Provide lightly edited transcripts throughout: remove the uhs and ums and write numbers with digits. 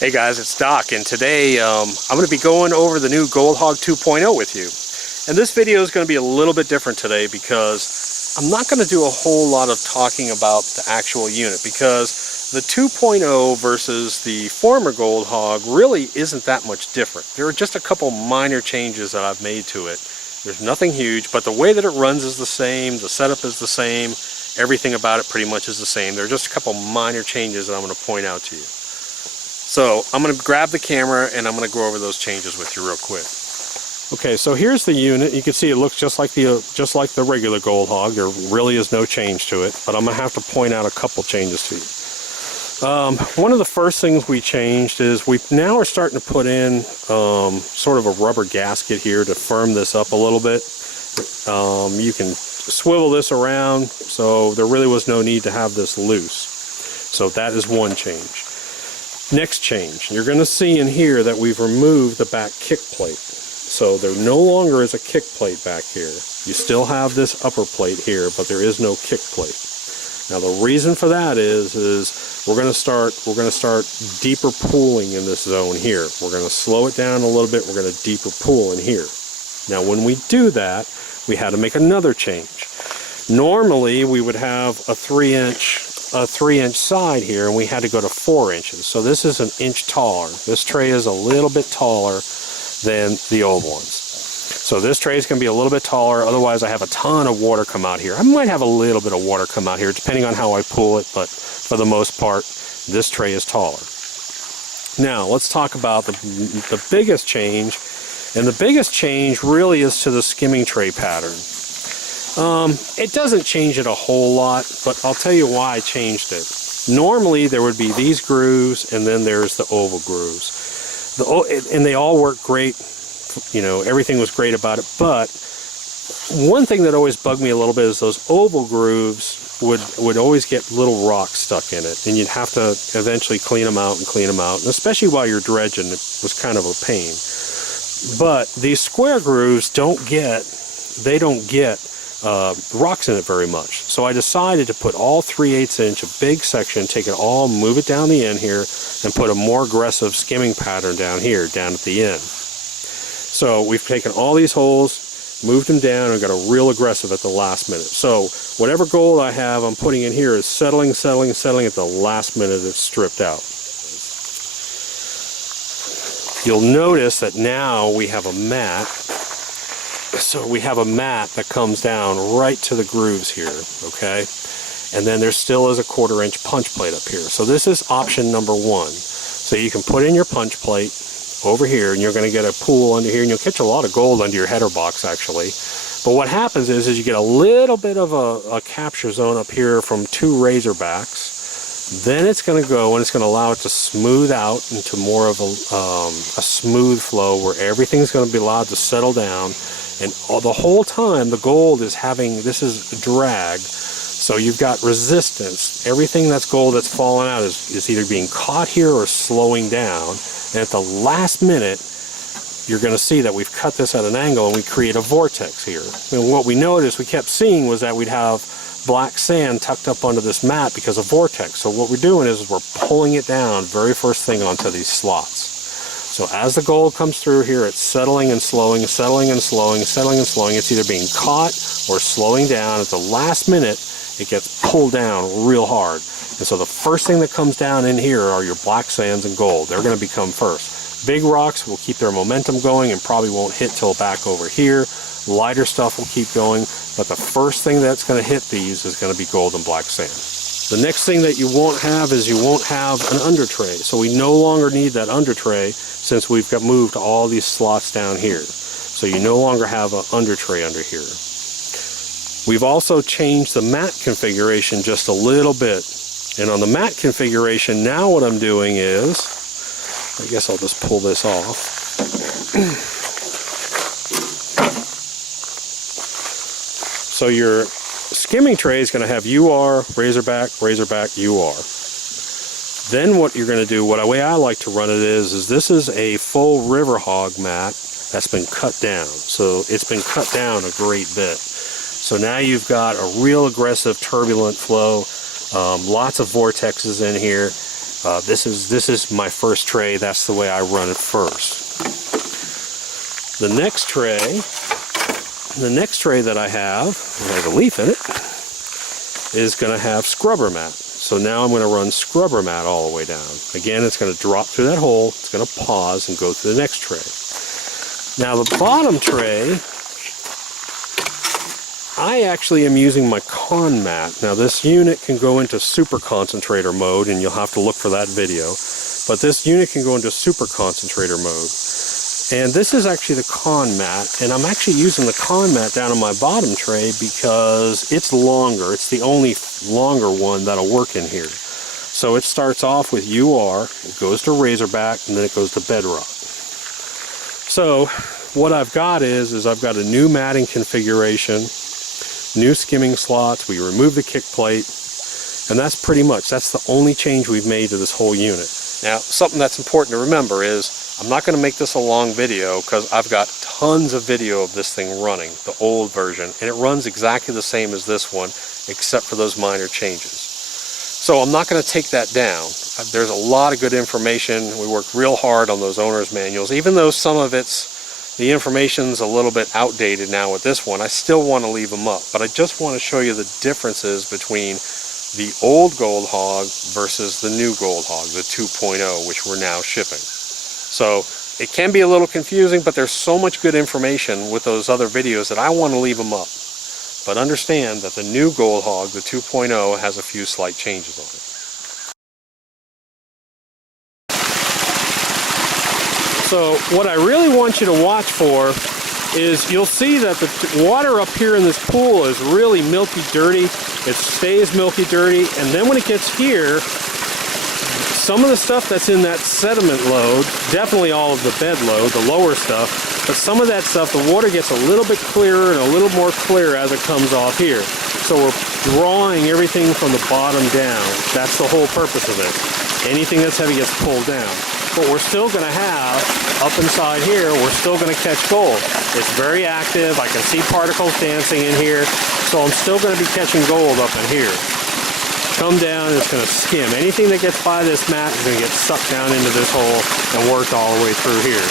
Hey guys, it's Doc, and today I'm going to be going over the new Gold Hog 2.0 with you. And this video is going to be a little bit different today because I'm not going to do a whole lot of talking about the actual unit, because the 2.0 versus the former Gold Hog really isn't that much different. There are just a couple minor changes that I've made to it. There's nothing huge, but the way that it runs is the same, the setup is the same, everything about it pretty much is the same. There are just a couple minor changes that I'm going to point out to you. So I'm going to grab the camera and I'm going to go over those changes with you real quick. Okay, so here's the unit. You can see it looks just like the regular Gold Hog. There really is no change to it, but I'm going to have to point out a couple changes to you. One of the first things we changed is we now are starting to put in sort of a rubber gasket here to firm this up a little bit. You can swivel this around, so there really was no need to have this loose. So that is one change. Next change, you're going to see in here that we've removed the back kick plate. So there no longer is a kick plate back here. You still have this upper plate here, but there is no kick plate. Now the reason for that is we're going to start deeper pooling in this zone here. We're going to slow it down a little bit. We're going to deeper pool in here. Now when we do that, we had to make another change. Normally we would have a 3-inch side here, and we had to go to 4 inches. So this is an inch taller. This tray is a little bit taller than the old ones. So this tray is going to be a little bit taller, otherwise I have a ton of water come out here. I might have a little bit of water come out here depending on how I pull it, but for the most part this tray is taller. Now let's talk about the biggest change, and the biggest change really is to the skimming tray pattern. It doesn't change it a whole lot, but I'll tell you why I changed it. Normally there would be these grooves, and then there's the oval grooves. And they all work great, you know, everything was great about it, but one thing that always bugged me a little bit is those oval grooves would always get little rocks stuck in it, and you'd have to eventually clean them out, and especially while you're dredging, it was kind of a pain. But these square grooves don't get rocks in it very much. So I decided to put all 3/8 inch, a big section, take it all, move it down the end here, and put a more aggressive skimming pattern down here, down at the end. So we've taken all these holes, moved them down, and got a real aggressive at the last minute. So whatever gold I have, I'm putting in here is settling at the last minute it's stripped out. You'll notice that now we have a mat. So we have a mat that comes down right to the grooves here, okay? And then there still is a 1/4 inch punch plate up here. So this is option number one. So you can put in your punch plate over here, and you're going to get a pool under here, and you'll catch a lot of gold under your header box actually. But what happens is you get a little bit of a capture zone up here from 2 razorbacks. Then it's going to go, and it's going to allow it to smooth out into more of a smooth flow where everything's going to be allowed to settle down. And the whole time the gold is this is drag, so you've got resistance. Everything that's gold that's falling out is either being caught here or slowing down. And at the last minute, you're going to see that we've cut this at an angle and we create a vortex here. And what we noticed, we kept seeing, was that we'd have black sand tucked up under this mat because of vortex. So what we're doing is we're pulling it down very first thing onto these slots. So as the gold comes through here, it's settling and slowing, settling and slowing, settling and slowing. It's either being caught or slowing down. At the last minute, it gets pulled down real hard. And so the first thing that comes down in here are your black sands and gold. They're going to become first. Big rocks will keep their momentum going and probably won't hit till back over here. Lighter stuff will keep going, but the first thing that's going to hit these is going to be gold and black sand. The next thing that you won't have is you won't have an under tray. So we no longer need that under tray since we've moved all these slots down here. So you no longer have an under tray under here. We've also changed the mat configuration just a little bit. And on the mat configuration, now what I'm doing is, I guess I'll just pull this off. So your skimming tray is going to have UR, razorback, razorback, UR. Then what you're going to do, the way I like to run it is this is a full river hog mat that's been cut down. So it's been cut down a great bit. So now you've got a real aggressive turbulent flow, lots of vortexes in here. This is my first tray. That's the way I run it first. The next tray that I have, there's a leaf in it, is going to have scrubber mat. So now I'm going to run scrubber mat all the way down. Again, it's going to drop through that hole, it's going to pause and go to the next tray. Now the bottom tray, I actually am using my con mat. Now this unit can go into super concentrator mode, and you'll have to look for that video. But this unit can go into super concentrator mode. And this is actually the con mat, and I'm actually using the con mat down on my bottom tray because it's longer. It's the only longer one that'll work in here. So it starts off with UR, it goes to Razorback, and then it goes to Bedrock. So what I've got is I've got a new matting configuration, new skimming slots, we remove the kick plate, and that's the only change we've made to this whole unit. Now, something that's important to remember is I'm not going to make this a long video because I've got tons of video of this thing running, the old version, and it runs exactly the same as this one, except for those minor changes. So I'm not going to take that down. There's a lot of good information. We worked real hard on those owner's manuals. Even though some of the information's a little bit outdated now with this one, I still want to leave them up. But I just want to show you the differences between the old Gold Hog versus the new Gold Hog, the 2.0, which we're now shipping. So it can be a little confusing, but there's so much good information with those other videos that I want to leave them up. But understand that the new Gold Hog, the 2.0, has a few slight changes on it. So what I really want you to watch for is you'll see that the water up here in this pool is really milky dirty. It stays milky dirty, and then when it gets here, some of the stuff that's in that sediment load, definitely all of the bed load, the lower stuff, but some of that stuff, the water gets a little bit clearer and a little more clear as it comes off here. So we're drawing everything from the bottom down. That's the whole purpose of it. Anything that's heavy gets pulled down. But we're still going to have, up inside here, we're still going to catch gold. It's very active. I can see particles dancing in here. So I'm still going to be catching gold up in here. Come down, and it's going to skim. Anything that gets by this mat is going to get sucked down into this hole and worked all the way through here.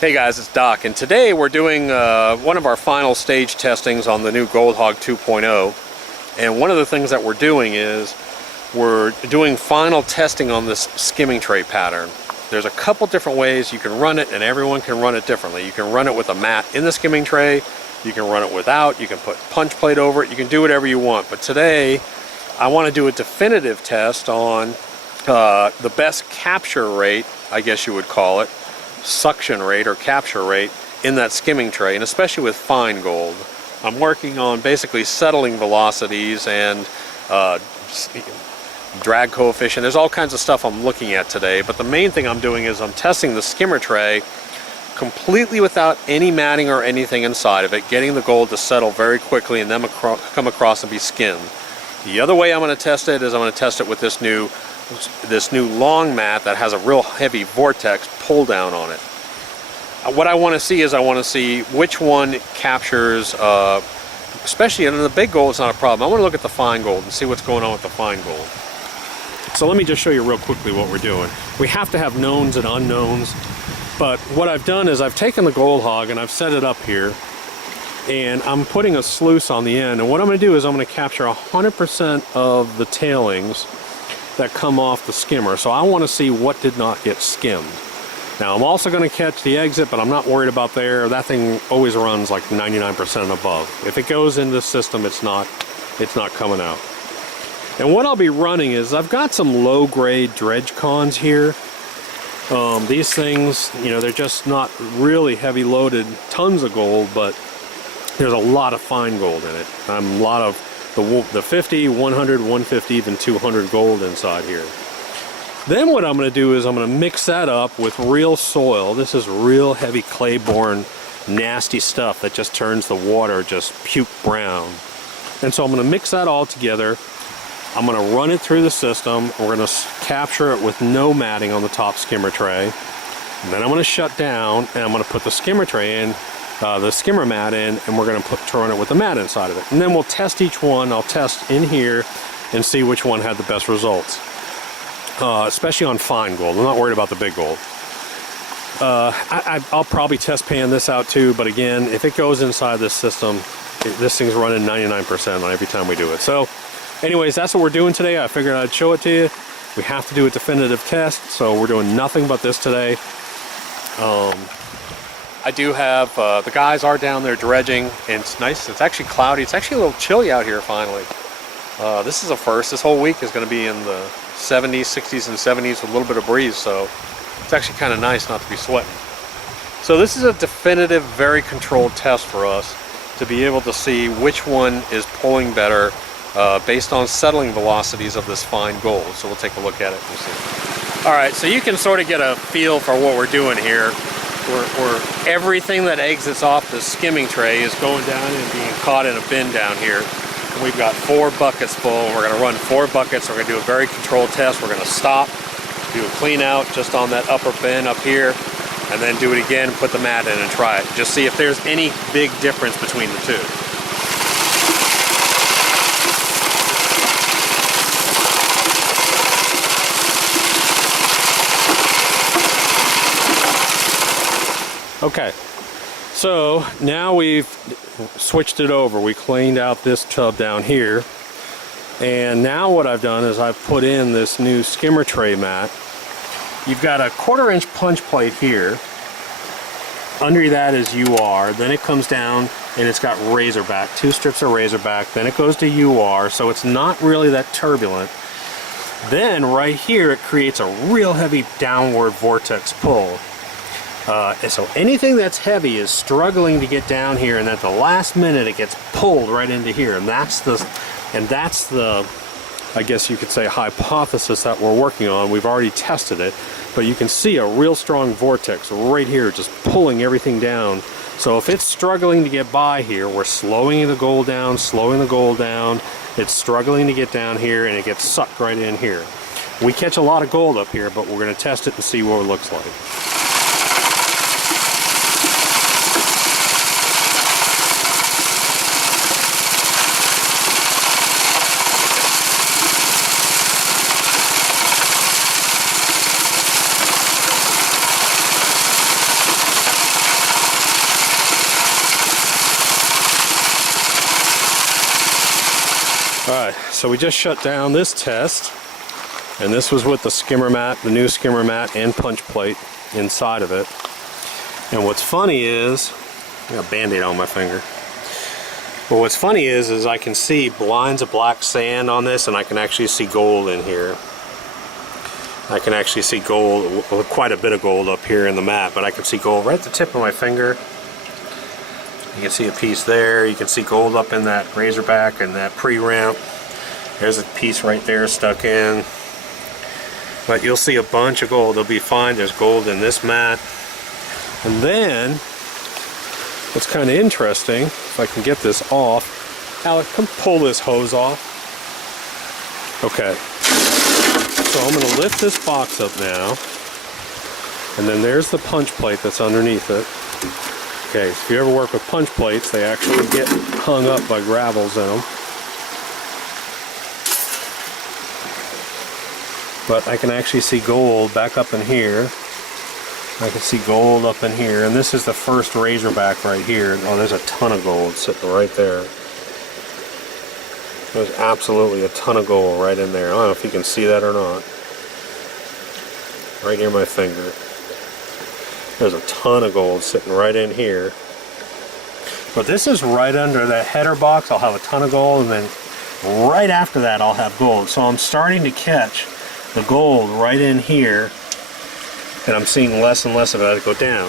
Hey guys, it's Doc, and today we're doing one of our final stage testings on the new Gold Hog 2.0. And one of the things that we're doing is we're doing final testing on this skimming tray pattern. There's a couple different ways you can run it, and everyone can run it differently. You can run it with a mat in the skimming tray, you can run it without, you can put punch plate over it, you can do whatever you want. But today I want to do a definitive test on the best capture rate, I guess you would call it, suction rate or capture rate in that skimming tray, and especially with fine gold. I'm working on basically settling velocities and drag coefficient. There's all kinds of stuff I'm looking at today, but the main thing I'm doing is I'm testing the skimmer tray completely without any matting or anything inside of it, getting the gold to settle very quickly and then come across and be skimmed. The other way I'm going to test it is I'm going to test it with this new long mat that has a real heavy vortex pull down on it. What I want to see is I want to see which one captures, especially in the big gold, it's not a problem. I want to look at the fine gold and see what's going on with the fine gold. So let me just show you real quickly what we're doing. We have to have knowns and unknowns, but what I've done is I've taken the Gold Hog and I've set it up here, and I'm putting a sluice on the end, and what I'm going to do is I'm going to capture 100% of the tailings that come off the skimmer. So I want to see what did not get skimmed. Now I'm also going to catch the exit, but I'm not worried about there. That thing always runs like 99% and above. If it goes in this system, it's not coming out. And what I'll be running is I've got some low-grade dredge cons here. These things, you know, they're just not really heavy loaded tons of gold, but there's a lot of fine gold in it. A lot of the 50, 100, 150, even 200 gold inside here. Then what I'm going to do is I'm going to mix that up with real soil. This is real heavy clay-borne, nasty stuff that just turns the water just puke brown. And so I'm going to mix that all together. I'm going to run it through the system. We're going to capture it with no matting on the top skimmer tray. And then I'm going to shut down and I'm going to put the skimmer tray in, the skimmer mat in, and we're going to run it with the mat inside of it. And then we'll test each one. I'll test in here and see which one had the best results. Especially on fine gold. I'm not worried about the big gold. I'll probably test pan this out too, but again, if it goes inside this system, this thing's running 99% on every time we do it. So anyways, that's what we're doing today. I figured I'd show it to you. We have to do a definitive test, so we're doing nothing but this today. I do have, the guys are down there dredging, and it's nice. It's actually cloudy. It's actually a little chilly out here finally. This is a first. This whole week is going to be in the 70s, 60s, and 70s with a little bit of breeze, so it's actually kind of nice not to be sweating. So this is a definitive, very controlled test for us to be able to see which one is pulling better based on settling velocities of this fine gold. So we'll take a look at it and see. All right, so you can sort of get a feel for what we're doing here. Everything that exits off the skimming tray is going down and being caught in a bin down here. And we've got 4 buckets full. We're going to run 4 buckets. We're going to do a very controlled test. We're going to stop, do a clean out just on that upper bin up here, and then do it again, put the mat in and try it. Just see if there's any big difference between the two. Okay, so now we've switched it over. We cleaned out this tub down here, and now what I've done is I've put in this new skimmer tray mat. You've got a 1/4 inch punch plate here. Under that is UR. Then it comes down and it's got razorback, 2 strips of razorback. Then it goes to UR, so it's not really that turbulent. Then right here it creates a real heavy downward vortex pull. So anything that's heavy is struggling to get down here, and at the last minute it gets pulled right into here, and that's the I guess you could say hypothesis that we're working on. We've already tested it, but you can see a real strong vortex right here just pulling everything down. So if it's struggling to get by here, we're slowing the gold down, it's struggling to get down here, and it gets sucked right in here. We catch a lot of gold up here, but we're going to test it and see what it looks like. Alright, so we just shut down this test, and this was with the skimmer mat, the new skimmer mat and punch plate inside of it. And what's funny is, I got a band-aid on my finger. But what's funny is I can see lines of black sand on this, and I can actually see gold in here. I can actually see gold, quite a bit of gold up here in the mat, but I can see gold right at the tip of my finger. You can see a piece there. You can see gold up in that razorback and that pre-ramp. There's a piece right there stuck in. But you'll see a bunch of gold. They'll be fine. There's gold in this mat. And then, what's kind of interesting, if I can get this off. Alec, come pull this hose off. Okay. So I'm going to lift this box up now. And then there's the punch plate that's underneath it. Okay, so if you ever work with punch plates, they actually get hung up by gravels in them. But I can actually see gold back up in here. I can see gold up in here, and this is the first razorback right here. Oh, there's a ton of gold sitting right there. There's absolutely a ton of gold right in there. I don't know if you can see that or not. Right near my finger. There's a ton of gold sitting right in here. But this is right under that header box. I'll have a ton of gold, and then right after that I'll have gold. So I'm starting to catch the gold right in here, and I'm seeing less and less of it go down.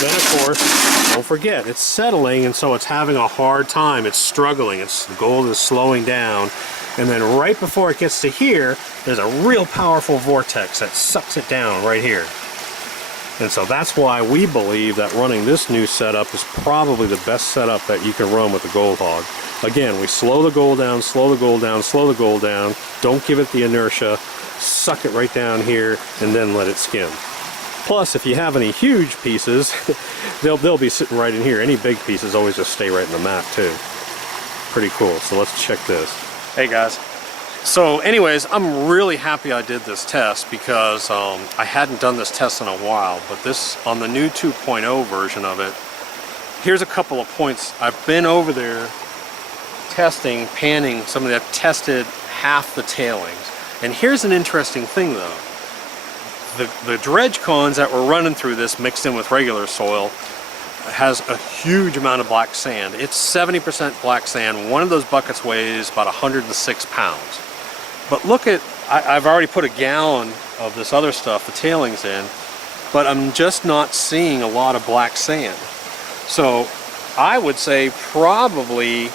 Then of course, don't forget, it's settling, and so it's having a hard time. It's struggling. The gold is slowing down. And then right before it gets to here, there's a real powerful vortex that sucks it down right here. And so that's why we believe that running this new setup is probably the best setup that you can run with the Gold Hog. Again, we slow the gold down, slow the gold down, slow the gold down. Don't give it the inertia. Suck it right down here and then let it skim. Plus, if you have any huge pieces, they'll be sitting right in here. Any big pieces always just stay right in the mat too. Pretty cool. So let's check this. Hey guys. So anyways, I'm really happy I did this test because I hadn't done this test in a while, but this, on the new 2.0 version of it, here's a couple of points. I've been over there testing, panning some of that, tested half the tailings. And here's an interesting thing though. The dredge cones that were running through this mixed in with regular soil has a huge amount of black sand. It's 70% black sand. One of those buckets weighs about 106 pounds. But look at, I've already put a gallon of this other stuff, the tailings in, but I'm just not seeing a lot of black sand. So I would say probably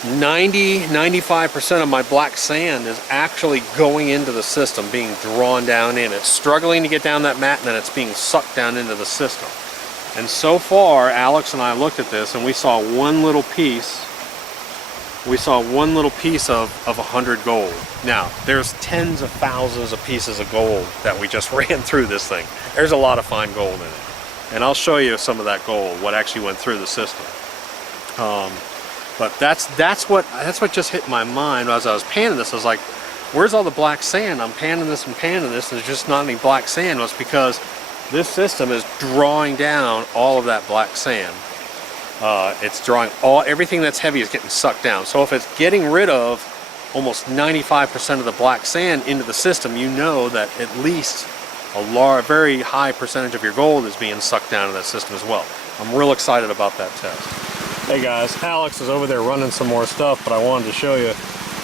90–95% of my black sand is actually going into the system, being drawn down in. It's struggling to get down that mat, and then it's being sucked down into the system. And so far, Alex and I looked at this and we saw one little piece. We saw one little piece of 100 gold. Now, there's tens of thousands of pieces of gold that we just ran through this thing. There's a lot of fine gold in it. And I'll show you some of that gold, what actually went through the system. But that's what just hit my mind as I was panning this. I was like, where's all the black sand? I'm panning this and there's just not any black sand. Well, it's because this system is drawing down all of that black sand. It's drawing everything that's heavy is getting sucked down. So if it's getting rid of almost 95% of the black sand into the system, you know that at least a very high percentage of your gold is being sucked down in that system as well. I'm real excited about that test. Hey guys, Alex is over there running some more stuff, but I wanted to show you.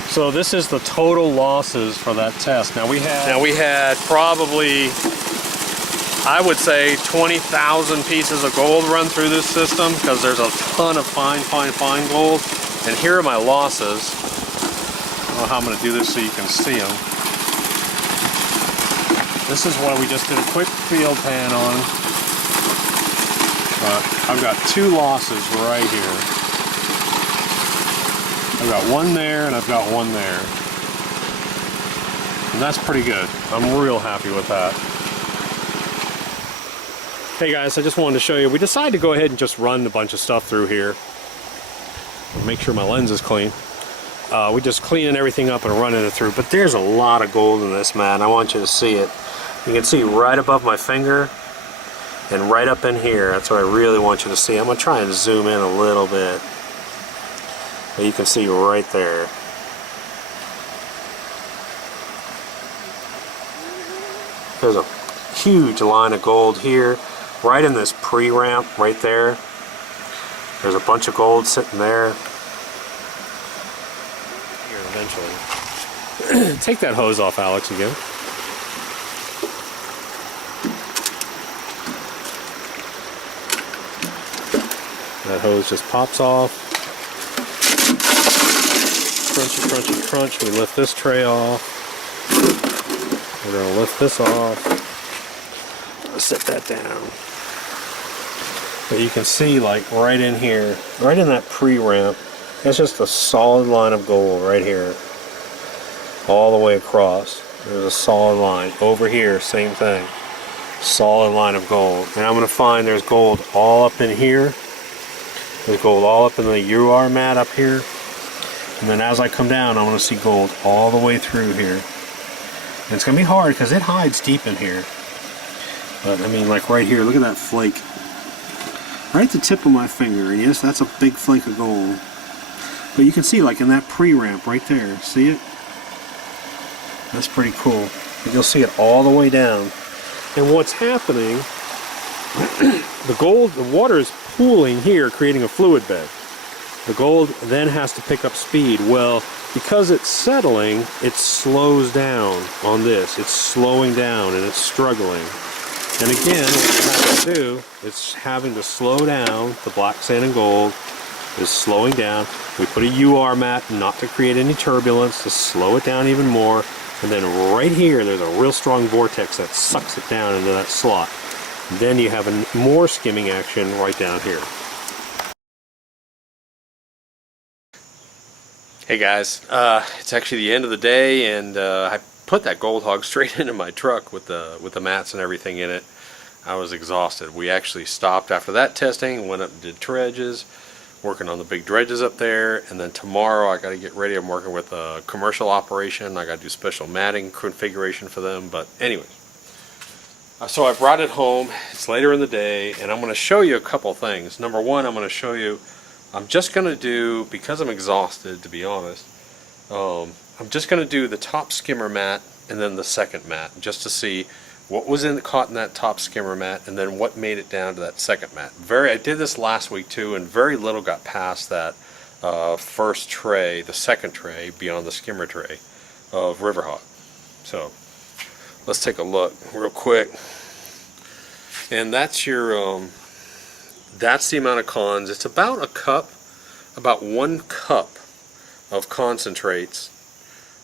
So this is the total losses for that test. Now we had probably, I would say, 20,000 pieces of gold run through this system because there's a ton of fine gold. And here are my losses. I don't know how I'm going to do this so you can see them. This is what we just did a quick field pan on. I've got two losses right here. I've got one there and I've got one there. And that's pretty good. I'm real happy with that. Hey guys, I just wanted to show you, we decided to go ahead and just run a bunch of stuff through here. Make sure my lens is clean. We just cleaning everything up and running it through. But there's a lot of gold in this, man. I want you to see it. You can see right above my finger and right up in here. That's what I really want you to see. I'm going to try and zoom in a little bit. But you can see right there. There's a huge line of gold here. Right in this pre-ramp right there. There's a bunch of gold sitting there. Here eventually. Take that hose off, Alex, again. That hose just pops off. Crunchy, crunchy, crunch. We lift this tray off. We're going to lift this off. Let's set that down. But you can see, like, right in here, right in that pre-ramp, that's just a solid line of gold right here. All the way across. There's a solid line. Over here, same thing. Solid line of gold. And I'm going to find there's gold all up in here. There's gold all up in the UR mat up here. And then as I come down, I'm going to see gold all the way through here. And it's going to be hard because it hides deep in here. But I mean, like right here, look at that flake. Right at the tip of my finger. And yes, that's a big flake of gold. But you can see, like in that pre-ramp right there. See it? That's pretty cool. And you'll see it all the way down. And what's happening, the water is pooling here, creating a fluid bed. The gold then has to pick up speed. Well, because it's settling, it slows down on this. It's slowing down and it's struggling. And again, what you have to do is having to slow down. The black sand and gold is slowing down. We put a UR mat not to create any turbulence, to slow it down even more. And then right here, there's a real strong vortex that sucks it down into that slot. Then you have more skimming action right down here. Hey guys, it's actually the end of the day, and I put that Gold Hog straight into my truck with the mats and everything in it. I was exhausted. We actually stopped after that testing, went up and did dredges, working on the big dredges up there, and then tomorrow I got to get ready. I'm working with a commercial operation. I got to do special matting configuration for them. But anyways, so I brought it home. It's later in the day, and I'm going to show you a couple things. Number one, I'm going to show you, I'm just going to do, because I'm exhausted to be honest, I'm just going to do the top skimmer mat and then the second mat, just to see what was caught in that top skimmer mat and then what made it down to that second mat. I did this last week too, and very little got past that first tray, the second tray beyond the skimmer tray of river hog. So let's take a look real quick. And that's your that's the amount of cons. It's about a cup, about 1 cup of concentrates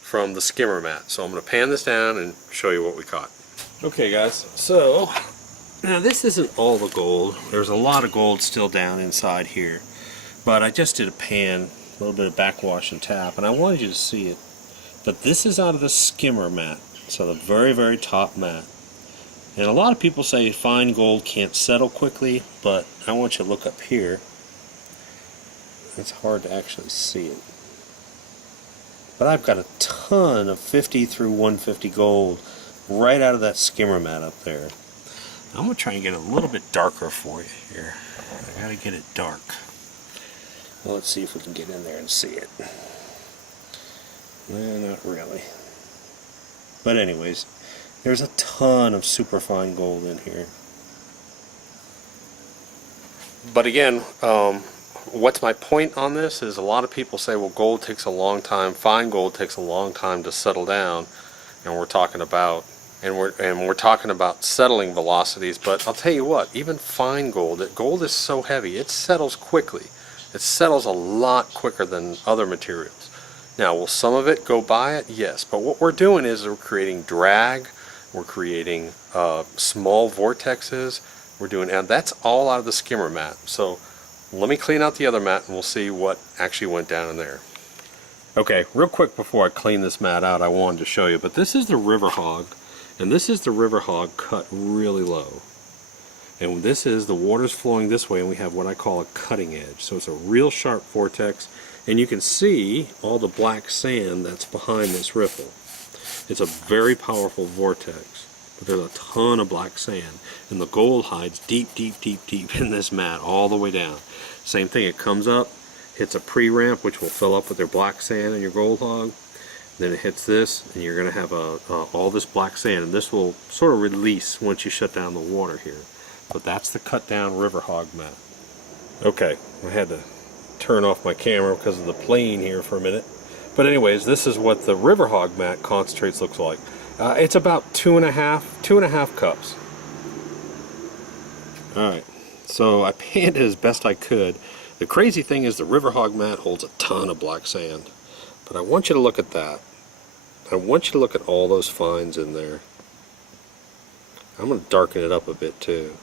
from the skimmer mat. So I'm going to pan this down and show you what we caught. Okay guys, so now this isn't all the gold. There's a lot of gold still down inside here, but I just did a pan, a little bit of backwash and tap, and I wanted you to see it. But this is out of the skimmer mat, so the very, very top mat. And a lot of people say fine gold can't settle quickly, but I want you to look up here. It's hard to actually see it. But I've got a ton of 50 through 150 gold right out of that skimmer mat up there. I'm going to try and get it a little bit darker for you here. I got to get it dark. Well, let's see if we can get in there and see it. Not really. But anyways, there's a ton of super fine gold in here. But again, what's my point on this is a lot of people say, well, gold takes a long time, fine gold takes a long time to settle down, and we're talking about settling velocities. But I'll tell you what, even fine gold is so heavy, it settles quickly. It settles a lot quicker than other materials. Now, will some of it go by it? Yes, but what we're doing is we're creating drag, we're creating small vortexes, and that's all out of the skimmer mat. So let me clean out the other mat and we'll see what actually went down in there. Okay, real quick before I clean this mat out, I wanted to show you, but this is the river hog, and this is the river hog cut really low. And this is, the water's flowing this way, and we have what I call a cutting edge. So it's a real sharp vortex, and you can see all the black sand that's behind this ripple. It's a very powerful vortex, but there's a ton of black sand, and the gold hides deep, deep, deep, deep in this mat all the way down. Same thing, it comes up, hits a pre-ramp, which will fill up with your black sand and your gold hog. Then it hits this, and you're going to have all this black sand, and this will sort of release once you shut down the water here. But that's the cut down river hog mat. Okay, I had to turn off my camera because of the plane here for a minute. But anyways, this is what the river hog mat concentrates looks like. It's about two and a half cups. Alright, so I panned it as best I could. The crazy thing is the river hog mat holds a ton of black sand. But I want you to look at that. I want you to look at all those fines in there. I'm going to darken it up a bit too.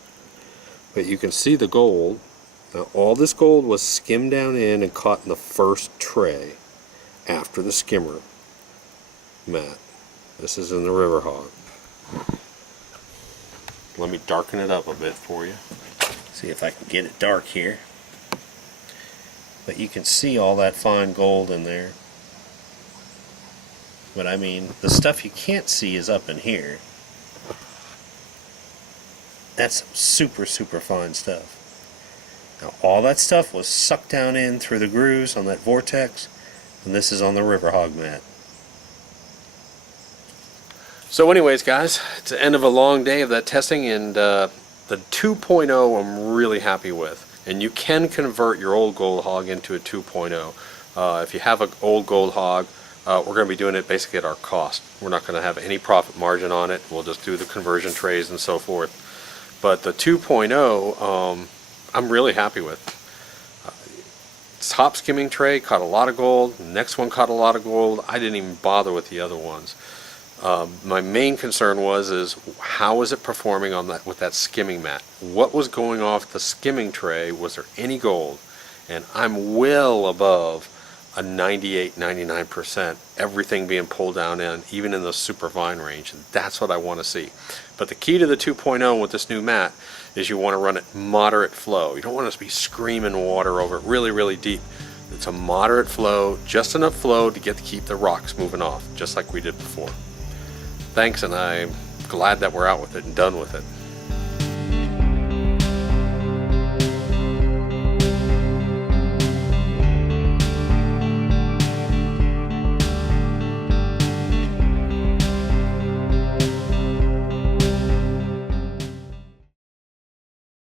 But you can see the gold. Now all this gold was skimmed down in and caught in the first tray after the skimmer mat. This is in the river hog. Let me darken it up a bit for you. See if I can get it dark here. But you can see all that fine gold in there. But I mean, the stuff you can't see is up in here. That's some super, super fine stuff. Now all that stuff was sucked down in through the grooves on that vortex, and this is on the river hog mat. So anyways guys, it's the end of a long day of that testing, and the 2.0 I'm really happy with. And you can convert your old Gold Hog into a 2.0. If you have an old Gold Hog, we're going to be doing it basically at our cost. We're not going to have any profit margin on it. We'll just do the conversion trays and so forth. But the 2.0, I'm really happy with. Top skimming tray caught a lot of gold. Next one caught a lot of gold. I didn't even bother with the other ones. My main concern is how is it performing on that with that skimming mat? What was going off the skimming tray? Was there any gold? And I'm well above a 98-99%, everything being pulled down in, even in the super fine range. And that's what I want to see. But the key to the 2.0 with this new mat is you want to run it moderate flow. You don't want to be screaming water over it really, really deep. It's a moderate flow, just enough flow to keep the rocks moving off, just like we did before. Thanks, and I'm glad that we're out with it and done with it.